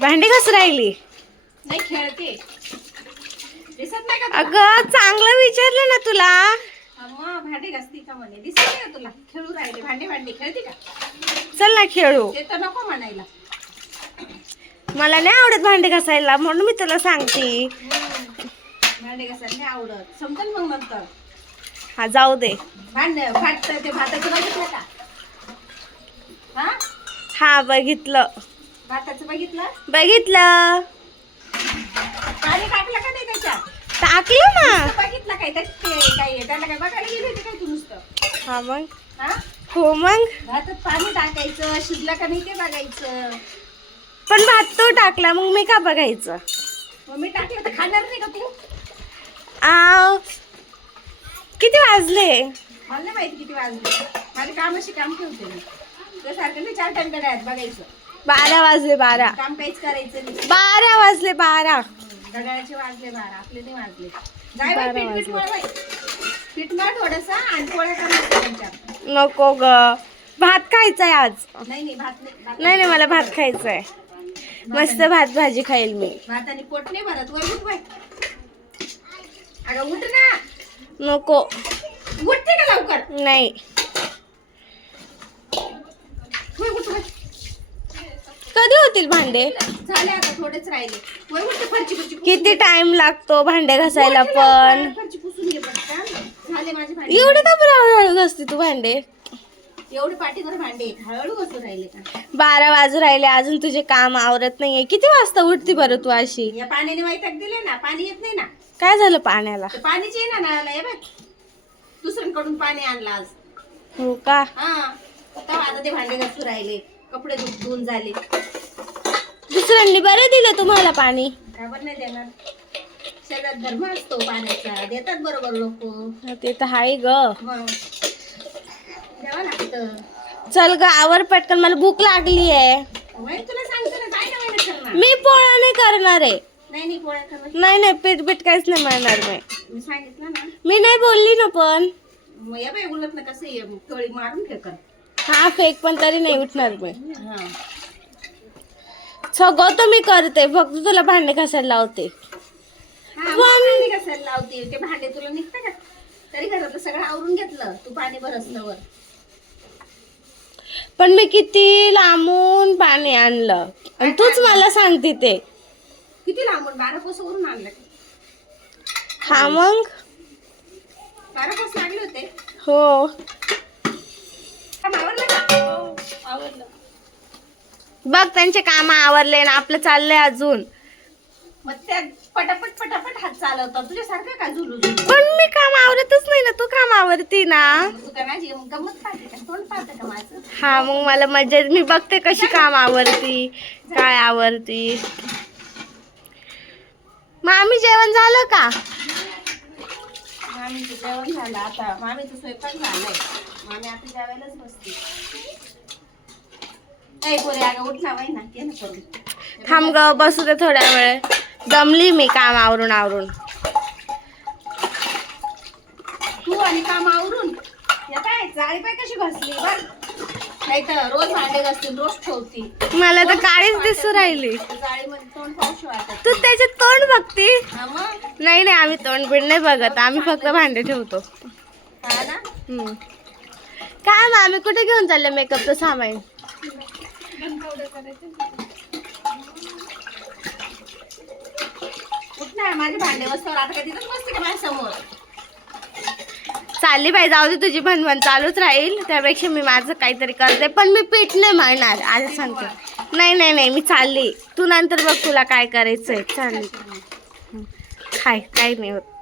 भांडी कसं राहिली. नाही खेळते. दिसत नाही का तुला? अगं चांगलं विचारलं ना तुला. अम्मा भांडी घासती का म्हणे? दिसत नाही का तुला? खेळू राहिले. भांडी भांडी खेळते का? चल ना खेळू. ते तर नको म्हणायला. मला नाही आवडत भांडी घासायला म्हणून मी तुला सांगते. भांडी घासायला नाही आवडत. समजेल मग नंतर. हा जाऊ दे. भांड भात ते भाताचं बघितलं का? हा? हा बघितलं. भाताचं बघितलं? बघितलं. पाणी टाकलं का नाही त्याच्यात? टाकलं ना. बघितलं काय त्यात ते काय आहे? त्याला काय बघायला गेले होते काय तू नुसतं? हा मग? हा? हो मग? भातात पाणी टाकायचं शिजलं का नाही ते बघायचं. पण भात तो टाकला मग मी का बघायचं? मग मी टाकलं तर खाणार नाही का तू? आव. किती वाजले? मला नाही माहिती किती वाजले. माझे कामाशी काम ठेवते मी. त्यासारखं नाही चार टाइम आहेत बघायचं. बारा वाजले बारा. काम काहीच करायचं नाही. बारा वाजले बारा. घड्याळाचे वाजले बारा आपले नाही वाजले. जाय बारा बाई, पीठ पीठ वाजले. मळ बाई. पीठ मळ थोडस आणि पोळ्या करायच्या त्यांच्या. नको ग. भात खायचाय आज. नाही नाही भात नाही. भात नाही नाही मला भात खायचाय. मस्त भात भाजी खाईल मी. भाताने पोट नाही भरत वर उठ बाई. अगं उठ ना. नको. उठते का लवकर? नाही होय उठ बाई. कधी होतील भांडे? झाले आता थोडेच राहिले. फरची फरची किती टाइम लागतो भांडे घासायला पण? फरची पुसून घे पटकन झाले माझे भांडे. एवढे का बरं घासते तू भांडे? एवढे पाठीवर भांडे. राहिले का? बारा वाजू राहिले अजून तुझे काम आवरत नाहीये. किती वाजता उठती बरं तू अशी? या पाण्याने वैताग दिले ना पाणी येत नाही ना. काय झालं पाण्याला? तर पाणीच ये ना नळाला ये बघ. दुसऱ्यांकडून पाणी आणलं आज. हो का? हा. आता ते भांडे घासून राहिले. कपडे धुवून झाले. दुसऱ्यांनी बरं दिलं तुम्हाला पाणी. खबर नाही देणार. सगळ्यात धर्म असतो पाण्याचा. देतात बरोबर लोक. हा, ते तर हाय ग. मग द्यावं लागतं. चल ग आवर पटकन मला भूक लागली आहे. तुला सांगतो ना काय नाही मेहनत करणार मी पोळा नाही करणार आहे. नाही नाही पोळ्या करणार. नाही नाही पीठ काहीच नाही मिळणार मी मी सांगितलं ना. मी नाही बोलली ना पण. मग या बाई उलट ना कसं ये मारून हा फेक पण तरी नाही उठणार मी हा. सगळं तर मी करते. फक्त तुला भांडे घासायला लावते. हा, मग भांडी कशाला लावते ते भांडे तुला निघतं का? तरी घरातलं सगळं आवरून घेतलं. तू पाणी भरसल्यावर. पण मी किती लांबून पाणी आणलं. आणि तूच मला सांगते ते. किती लांबून? बारा कोसावरून आणलं. हा मग? बारा कोस लागले होते. हो. बघ त्यांचे काम आवरले ना आपलं चाललंय अजून. मग त्या पटापट पटापट हात चालवतात. तुझ्यासारखं का झुलू झुलू पण मी काम आवरतच नाही ना तू काम आवरती ना. तू काय माझी गमत पाहते का? तोंड पाहते का माझं? हा मग मला मजा मी बघते कशी काम आवरती काय आवरती. मामी जेवण झालं का? मामीचं जेवण झालं आता. मामीचं स्वयंपाक झालाय. मामी आता जेवायलाच बसते. थांब ग बसू दे थोड्या वेळ. दमली मी काम आवरून आवरून. तू आणि काम आवरून? या काय जाळी पाय कशी घासली? बर. नाही तर रोज भांडे घासतील रोज ठेवती. मला तर काळीच दिसू राहिली. तू त्याच्यात तोंड बघती? नाही नाही आम्ही तोंड बिंड नाही बघत. आम्ही फक्त भांडे ठेवतो. काय मग आम्ही कुठे घेऊन चालले मेकअपचं सामान? माझे भांडे आता काय बसते का चालली पाहिजे जाऊ दे तुझी भनभन चालूच राहील. त्यापेक्षा मी माझं काहीतरी करते पण मी पीठ नाही मळणार आज सांगते. नाही नाही नाही मी चालली. तू नंतर बघ तुला काय करायचंय. चालली. खाय काही नाही होत.